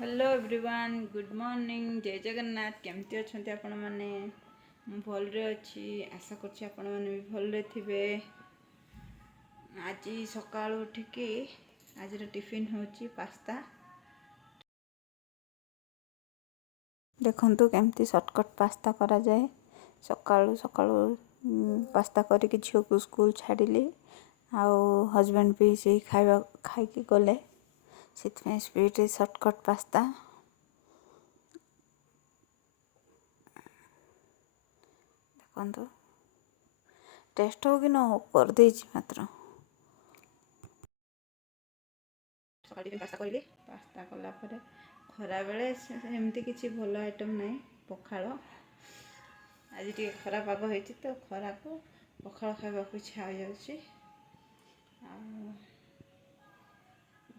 Hello everyone good morning जय जगन्नाथ केमती अच्छा आपण मैंने भलरे अच्छी आशा करछि आपण मैंने भी भलरे थिबे। आज सकाळ उठिकी आज टिफिन होची पास्ता। देखंतु केमती शॉर्टकट पास्ता करा जाए। सकाळू सकाळू पास्ता करके झील को स्कूल छाड़िली आउ हजबैंड भी से खाइबा खाइकी गले से स्पीड शॉर्टकट पास्ता देखो टेस्ट हो कि न हो कर देछि मात्र सकाळी पास्ता करली पास्ता कला परे खरा बेले एमती किसी भल आइटम नहीं पखाल आज टे खरा पाग होती तो खरा को पखाल खावा इच्छा हो जाउछि।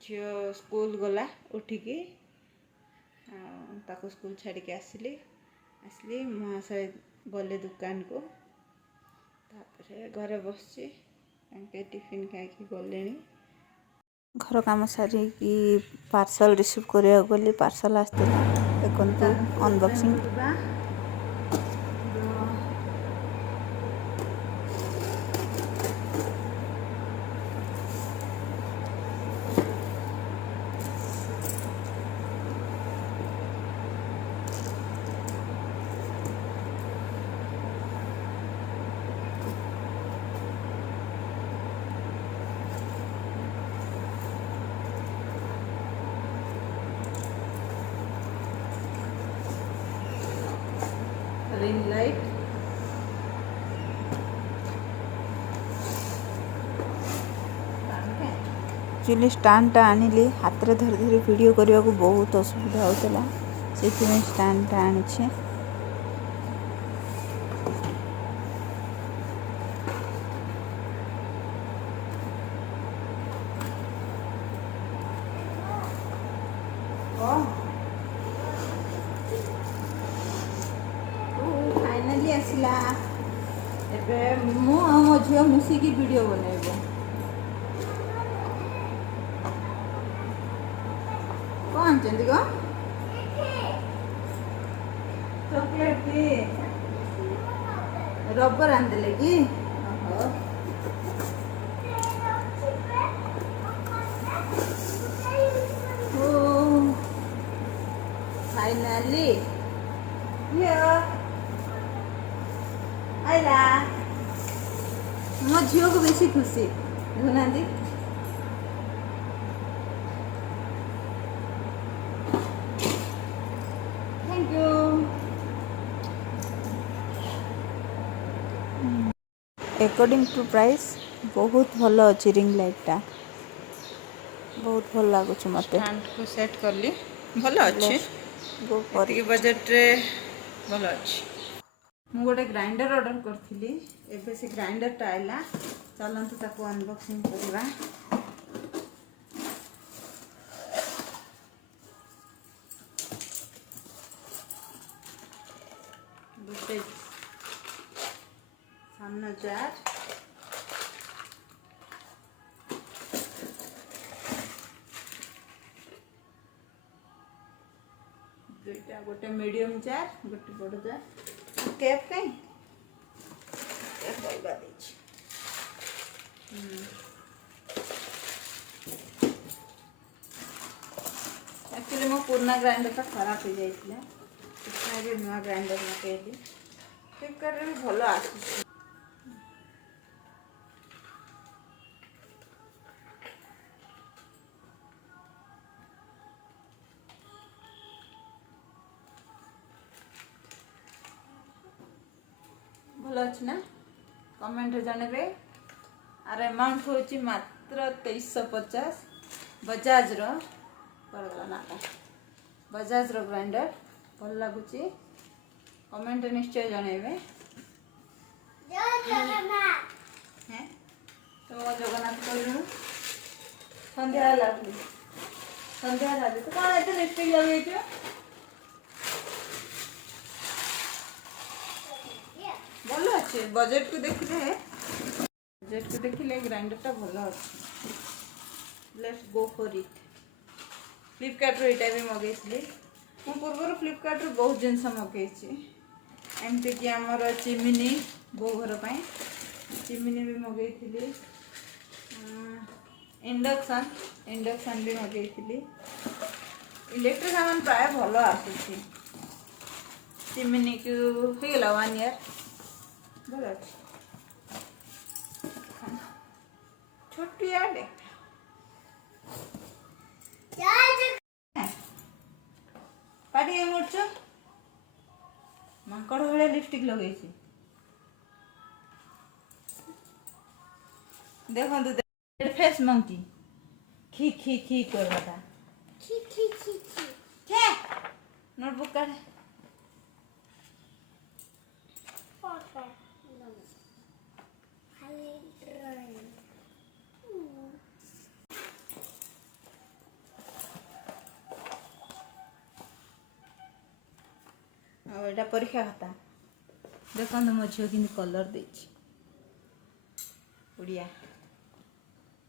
झील स्कूल गला उठिकी ताको स्कूल छाड़ी के आसली महाशय गले दुकान को तापरे घरे बसची टिफिन खाई गले घर काम सारी कि पार्सल रिसीव करिया गली पार्सल आसला देखंतु अनबॉक्सिंग रिंग लाइट एक्चुअली स्टैंडटा आनिली हाथ रे धरी धरी वीडियो करने को बहुत असुविधा होता से स्टैंडटा आनी फाइनाली आसला एबे मो मो झियो मिसिकी वीडियो बनेबो कौन चंदी को चॉकलेट की रबर आंदले की फाइनाली आइला मो झील को बेसी खुशी देखुना thank you. According to price बहुत भल अच्छी रिंग लाइटा बहुत भल लगुच मत स्टैंड को सेट करली भल अच्छी ये बजट रे भल अच्छी। मु गोटे ग्राइंडर ऑर्डर करथिली एबे से ग्राइंडर टा आइला चलंतु ताको अनबॉक्सिंग करबा। गोटे सामना जार दुईटा गोटे मीडियम जार गोटे बड़ जार कैप कहीं कैप एक्चुअली मो पुराना ग्राइंडर टा खराब हो जाइए नुआ ग्राइंडर लगे फ्लिपकार्ट भी भल आस भल अच्छी ना कमेंट जानवे आर अमाउंट होची मात्र 2350 बजाज रो बजाज रो ग्राइंडर भल लगुच कमेंट निश्चय जनइबे। तो जगन्नाथ कहलु संध्या लागली संध्या लागली तो कौन एते लिपस्टिक लगे भल अच्छे बजेट को देखिले ग्राइंडर टा भल अच्छे let's go for it. Flipkart एटा भी मगेइली मु पूर्व फ्लिपकार्ट बहुत जिनस मगेई एमती कि आमर चिमिनी बो घर पर चिमिनी भी मगेइली इंडक्शन इंडक्शन भी मगेइली इलेक्ट्रिक सामान प्राय भल आसूसी चिमिनी को हो गला 1 ईयर भल अच्छे छोटिया पाटी क्या कर माकड़ भाया लिपस्टिक लगे देखो फेस मंकी खी खी खी करवाटा नोटबुक काढ़ एटा परीक्षा खाता देखो मो झील कि कलर दे उड़िया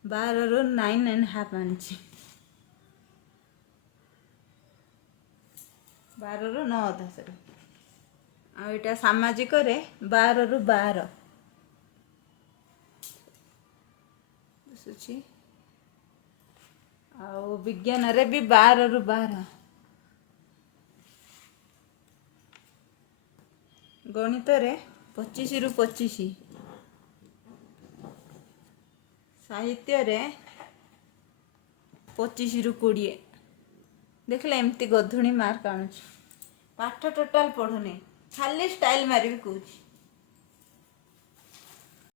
12 ରୁ 9.5 आनी 12 ରୁ 9 अधा सरी आईटा सामाजिक 12 ରୁ 12 दिशुची आ विज्ञान रे भी 12 ରୁ 12 गणित रे 25 ରୁ 25 साहित्य रे 25 ରୁ 20 देखले एमती गधुणी मार्क आणुच पाठ टोटाल पढ़ुनी खाली स्टाइल मारी कहूँ